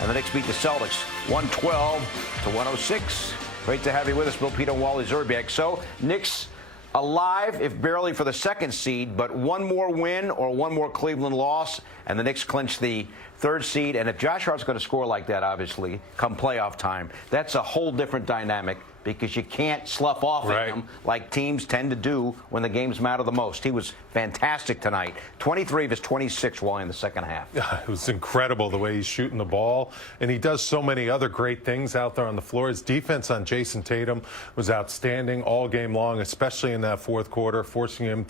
and the Knicks beat the Celtics 112-106. Great to have you with us, Bill Pito and Wally Szczerbiak. So, Knicks alive, if barely, for the second seed, but one more win or one more Cleveland loss, and the Knicks clinch the third seed. And if Josh Hart's going to score like that, obviously, come playoff time, that's a whole different dynamic, because you can't slough off at him like teams tend to do when the games matter the most. He was fantastic tonight. 23 of his 26 while in the second half. Yeah, it was incredible the way he's shooting the ball, and he does so many other great things out there on the floor. His defense on Jason Tatum was outstanding all game long, especially in that fourth quarter, forcing him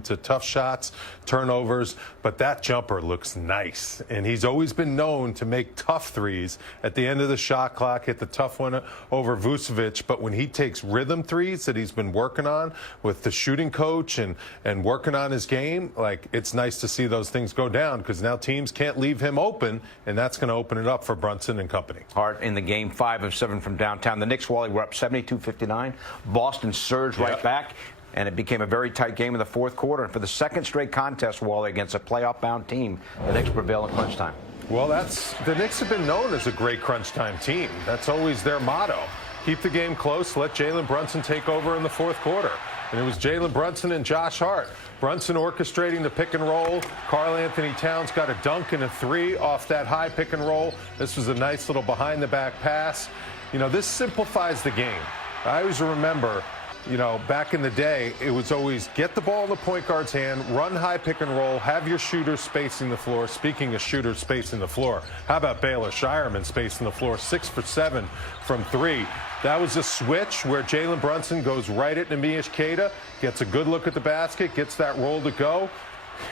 to tough shots, turnovers. But that jumper looks nice, and he's always been known to make tough threes at the end of the shot clock, hit the tough one over Vucevic. But when he takes rhythm threes that he's been working on with the shooting coach and working on his game, like, it's nice to see those things go down, because now teams can't leave him open, and that's going to open it up for Brunson and company. Hart in the game, 5 of 7 from downtown. The Knicks, Wally, were up 72-59. Boston surged right back, and it became a very tight game in the fourth quarter. And for the second straight contest, Wally, against a playoff-bound team, the Knicks prevail in crunch time. Well, the Knicks have been known as a great crunch time team. That's always their motto. Keep the game close, let Jalen Brunson take over in the fourth quarter. And it was Jalen Brunson and Josh Hart. Brunson orchestrating the pick and roll. Karl Anthony Towns got a dunk and a three off that high pick and roll. This was a nice little behind-the-back pass. You know, this simplifies the game. I always remember, you know, back in the day, it was always get the ball in the point guard's hand, run high pick and roll, have your shooters spacing the floor. Speaking of shooters spacing the floor, how about Baylor Scheierman spacing the floor, 6 for 7 from 3. That was a switch where Jalen Brunson goes right at Neemias Queta, gets a good look at the basket, gets that roll to go.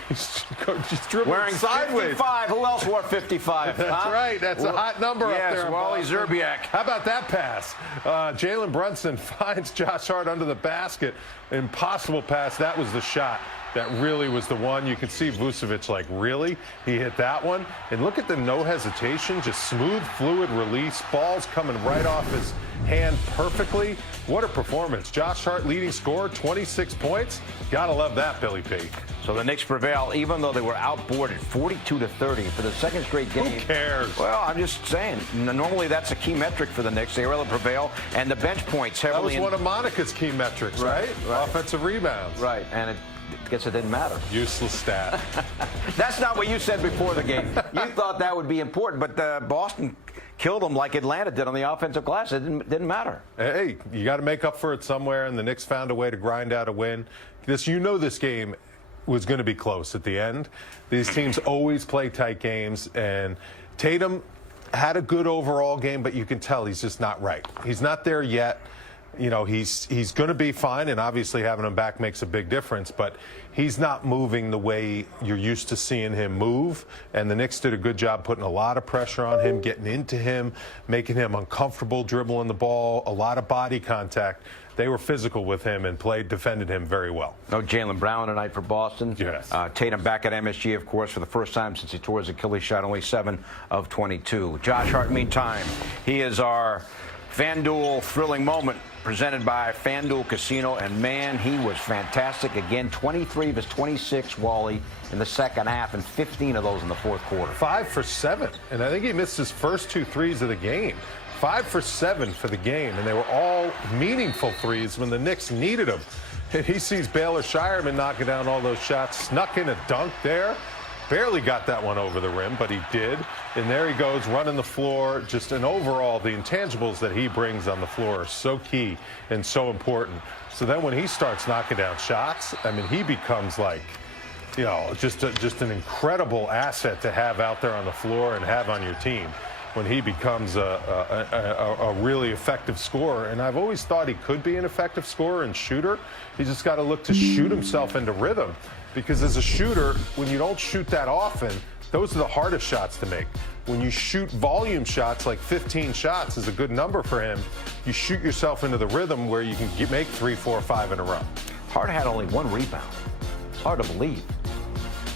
He's dribbling wearing sideways. 55. Who else wore 55? That's right. That's a hot number up there. Yes, Wally Szczerbiak. How about that pass? Jalen Brunson finds Josh Hart under the basket. Impossible pass. That was the shot. That really was the one. You could see Vucevic like, really? He hit that one? And look at the no hesitation, just smooth, fluid release. Ball's coming right off his hand perfectly. What a performance. Josh Hart, leading scorer, 26 points. Gotta love that, Billy P. So the Knicks prevail, even though they were outboarded 42-30 for the second straight game. Who cares? Well, I'm just saying, normally that's a key metric for the Knicks. They were able to prevail, and the bench points heavily. That was one of Monica's key metrics, right? Offensive rebounds. Right, and I guess it didn't matter. Useless stat. That's not what you said before the game. You thought that would be important, but Boston killed them like Atlanta did on the offensive glass. It didn't matter. Hey, you got to make up for it somewhere, and the Knicks found a way to grind out a win. This game was going to be close at the end. These teams always play tight games, and Tatum had a good overall game, but you can tell he's just not right. He's not there yet. You know, he's going to be fine, and obviously having him back makes a big difference, but he's not moving the way you're used to seeing him move, and the Knicks did a good job putting a lot of pressure on him, getting into him, making him uncomfortable dribbling the ball, a lot of body contact. They were physical with him and defended him very well. No Jalen Brown tonight for Boston. Yes. Tatum back at MSG, of course, for the first time since he tore his Achilles, shot only 7 of 22. Josh Hart, meantime, he is our FanDuel thrilling moment presented by FanDuel Casino, and man, he was fantastic again. 23 of his 26, Wally, in the second half, and 15 of those in the fourth quarter. 5 for 7, and I think he missed his first 2 threes of the game. 5 for 7 for the game, and they were all meaningful threes when the Knicks needed them. And he sees Baylor Scheierman knocking down all those shots, snuck in a dunk there. Barely got that one over the rim, but he did. And there he goes, running the floor. Just an overall, the intangibles that he brings on the floor are so key and so important. So then when he starts knocking down shots, I mean, he becomes like, you know, just an incredible asset to have out there on the floor and have on your team when he becomes a really effective scorer. And I've always thought he could be an effective scorer and shooter. He just got to look to shoot himself into rhythm. Because as a shooter, when you don't shoot that often, those are the hardest shots to make. When you shoot volume shots, like 15 shots is a good number for him, you shoot yourself into the rhythm where you can make 3, 4, 5 in a row. Hart had only 1 rebound. It's hard to believe.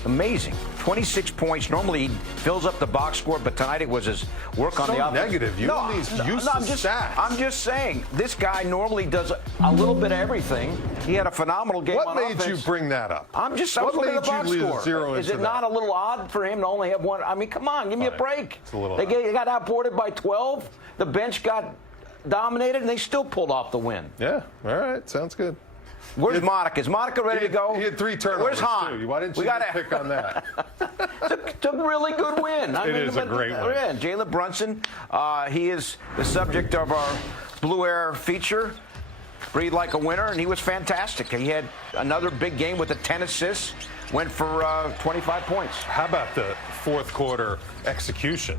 Amazing. 26 points. Normally he fills up the box score, but tonight it was his work on the offense. Negative. You and these useless stats. I'm just saying, this guy normally does a little bit of everything. He had a phenomenal game on offense. What made you bring that up? I was looking at the box score. Is it not a little odd for him to only have one? I mean, come on, give me a break. It's a little they got outboarded by 12. The bench got dominated, and they still pulled off the win. Yeah, all right, sounds good. Where's Monica? Is Monica ready to go? He had 3 turnovers. Where's Hart? Too. Why didn't you pick on that? It's a really good win. It is a great win. Jalen Brunson, he is the subject of our Blue Air feature. Breathe like a winner, and he was fantastic. He had another big game with the 10 assists. Went for 25 points. How about the fourth quarter execution?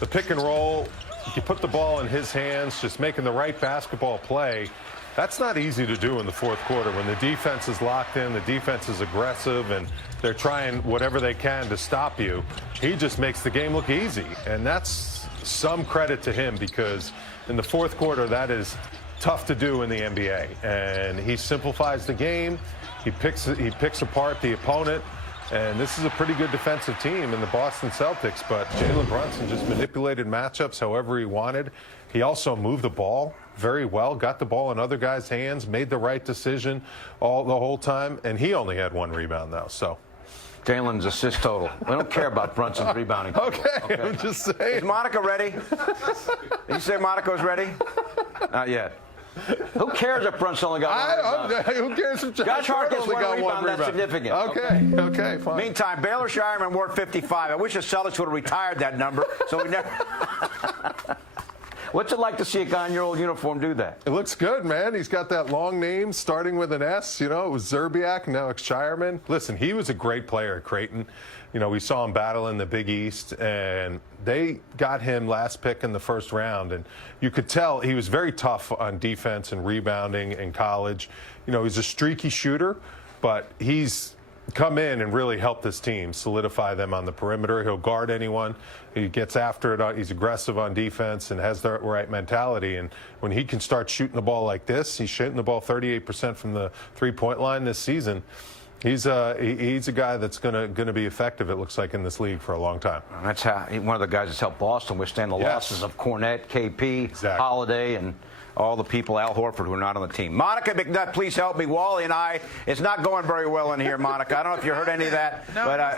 The pick and roll, you put the ball in his hands, just making the right basketball play. That's not easy to do in the fourth quarter when the defense is locked in, the defense is aggressive, and they're trying whatever they can to stop you. He just makes the game look easy, and that's some credit to him because in the fourth quarter, that is tough to do in the NBA. And he simplifies the game. He picks apart the opponent. And this is a pretty good defensive team in the Boston Celtics, but Jalen Brunson just manipulated matchups however he wanted. He also moved the ball very well, got the ball in other guys' hands, made the right decision the whole time, and he only had 1 rebound, though. So Jalen's assist total. We don't care about Brunson's rebounding. Okay, I'm just saying. Is Monica ready? Did you say Monica was ready? Not yet. Who cares if Brunson only got 1 rebound? Who cares if Josh Hart gets only got 1 rebound? That's significant. Okay, fine. Meantime, Baylor Scheierman wore 55. I wish the Celtics would have retired that number, so we never. What's it like to see a guy in your old uniform do that? It looks good, man. He's got that long name starting with an S. You know, it was Zerbiak, now it's Scheierman. Listen, he was a great player at Creighton. You know, we saw him battle in the Big East, and they got him last pick in the first round. And you could tell he was very tough on defense and rebounding in college. You know, he's a streaky shooter, but he's come in and really helped this team solidify them on the perimeter. He'll guard anyone. He gets after it. He's aggressive on defense and has the right mentality. And when he can start shooting the ball like this, he's shooting the ball 38% from the three-point line this season. He's a guy that's gonna be effective, it looks like, in this league for a long time. That's how one of the guys that's helped Boston withstand the losses of Cornette, KP, Holiday, and all the people, Al Horford, who are not on the team. Monica Mcnutt, please help me. Wally and I, it's not going very well in here, Monica. I don't know if you heard any of that,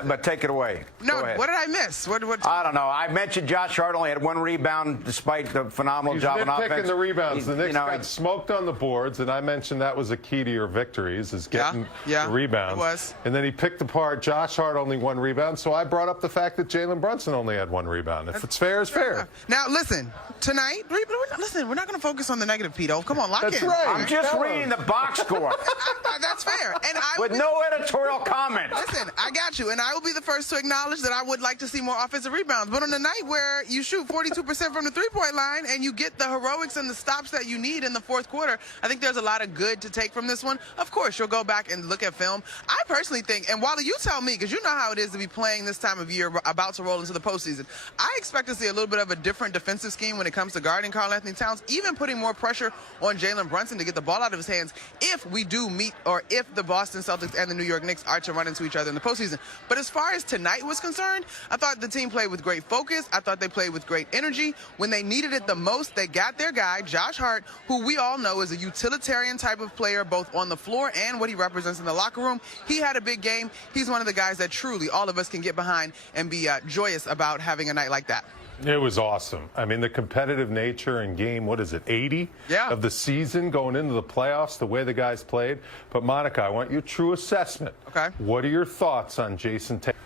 but take it away. No, what did I miss? What? I don't know. I mentioned Josh Hart only had 1 rebound despite the phenomenal job on offense. He's nitpicking the rebounds. The Knicks got smoked on the boards, and I mentioned that was a key to your victories, is getting the rebounds. It was. And then he picked apart Josh Hart only 1 rebound, so I brought up the fact that Jalen Brunson only had 1 rebound. If it's fair, it's fair. Now, listen, tonight, we're not going to focus on the negative, Pito. Come on, lock in. That's right. I'm just reading the box score. That's fair. And with no editorial comment. Listen, I got you, and I will be the first to acknowledge that I would like to see more offensive rebounds. But on the night where you shoot 42% from the three-point line and you get the heroics and the stops that you need in the fourth quarter, I think there's a lot of good to take from this one. Of course, you'll go back and look at film. I personally think, and Wally, you tell me, because you know how it is to be playing this time of year, about to roll into the postseason. I expect to see a little bit of a different defensive scheme when it comes to guarding Karl-Anthony Towns, even putting more pressure on Jalen Brunson to get the ball out of his hands if we do meet, or if the Boston Celtics and the New York Knicks are to run into each other in the postseason. But as far as tonight was concerned, I thought the team played with great focus. I thought they played with great energy. When they needed it the most, they got their guy, Josh Hart, who we all know is a utilitarian type of player, both on the floor and what he represents in the locker room. He had a big game. He's one of the guys that truly all of us can get behind and be joyous about having a night like that. It was awesome. I mean, the competitive nature in game, 80 of the season going into the playoffs, the way the guys played. But, Monica, I want your true assessment. Okay. What are your thoughts on Jason Tatum?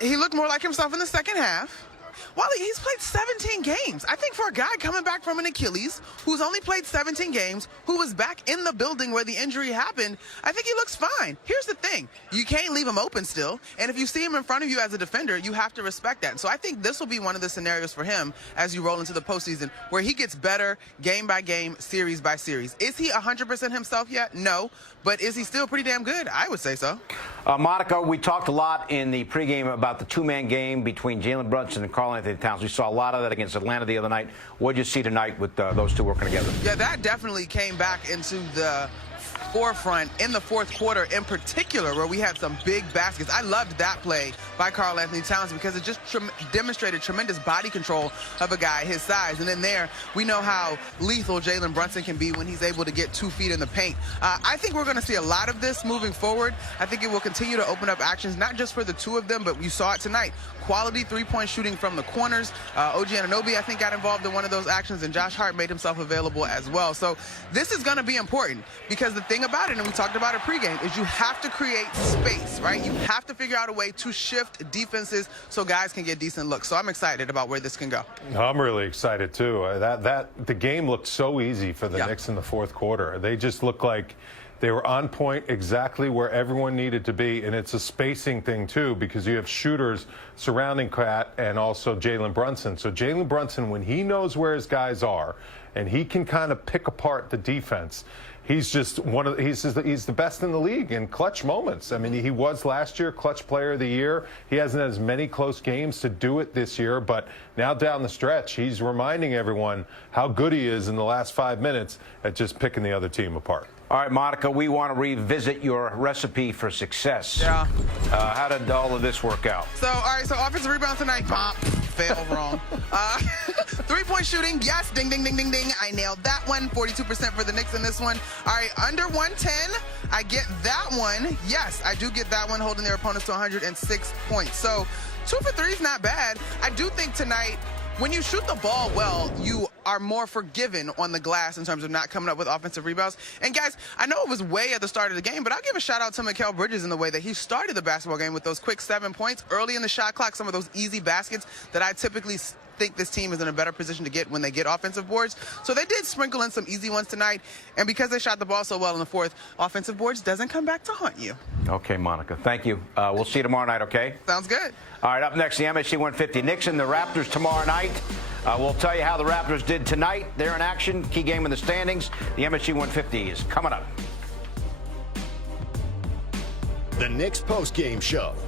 He looked more like himself in the second half. Wally, he's played 17 games. I think for a guy coming back from an Achilles, who's only played 17 games, who was back in the building where the injury happened, I think he looks fine. Here's the thing. You can't leave him open still. And if you see him in front of you as a defender, you have to respect that. So I think this will be one of the scenarios for him as you roll into the postseason, where he gets better game by game, series by series. Is he 100% himself yet? No. But is he still pretty damn good? I would say so. Monica, we talked a lot in the pregame about the 2-man game between Jalen Brunson and Karl-Anthony Towns. We saw a lot of that against Atlanta the other night. What did you see tonight with those two working together? Yeah, that definitely came back into the forefront in the fourth quarter in particular, where we had some big baskets. I loved that play by Karl Anthony Towns because it just demonstrated tremendous body control of a guy his size. And then there, we know how lethal Jalen Brunson can be when he's able to get 2 feet in the paint. I think we're going to see a lot of this moving forward. I think it will continue to open up actions, not just for the two of them, but you saw it tonight. Quality three-point shooting from the corners. OG Anunoby, I think, got involved in one of those actions, and Josh Hart made himself available as well. So this is going to be important because the thing about it, and we talked about it pregame, is you have to create space, right? You have to figure out a way to shift defenses so guys can get decent looks. So I'm excited about where this can go. I'm really excited, too. The game looked so easy for the Knicks in the fourth quarter. They just looked like they were on point, exactly where everyone needed to be, and it's a spacing thing, too, because you have shooters surrounding Kat and also Jalen Brunson. So Jalen Brunson, when he knows where his guys are and he can kind of pick apart the defense, he's just he's the best in the league in clutch moments. I mean, he was last year clutch player of the year. He hasn't had as many close games to do it this year, but now down the stretch, he's reminding everyone how good he is in the last 5 minutes at just picking the other team apart. All right, Monica, we want to revisit your recipe for success. Yeah. How did all of this work out? So, all right, so offensive rebound tonight, bop, fail, wrong. Three-point shooting, yes, ding, ding, ding, ding, ding. I nailed that one, 42% for the Knicks in this one. All right, under 110, I get that one. Yes, I do get that one, holding their opponents to 106 points. So 2 for 3 is not bad. I do think tonight, when you shoot the ball well, you are more forgiven on the glass in terms of not coming up with offensive rebounds. And guys, I know it was way at the start of the game, but I'll give a shout out to Mikal Bridges in the way that he started the basketball game with those quick 7 points early in the shot clock, some of those easy baskets that I typically think this team is in a better position to get when they get offensive boards. So they did sprinkle in some easy ones tonight, and because they shot the ball so well in the fourth, offensive boards doesn't come back to haunt you. Okay, Monica, thank you. We'll see you tomorrow night, okay? Sounds good. All right, up next, the MSG 150 Knicks and the Raptors tomorrow night. We'll tell you how the Raptors did tonight. They're in action, key game in the standings. The MSG 150 is coming up. The Knicks postgame show.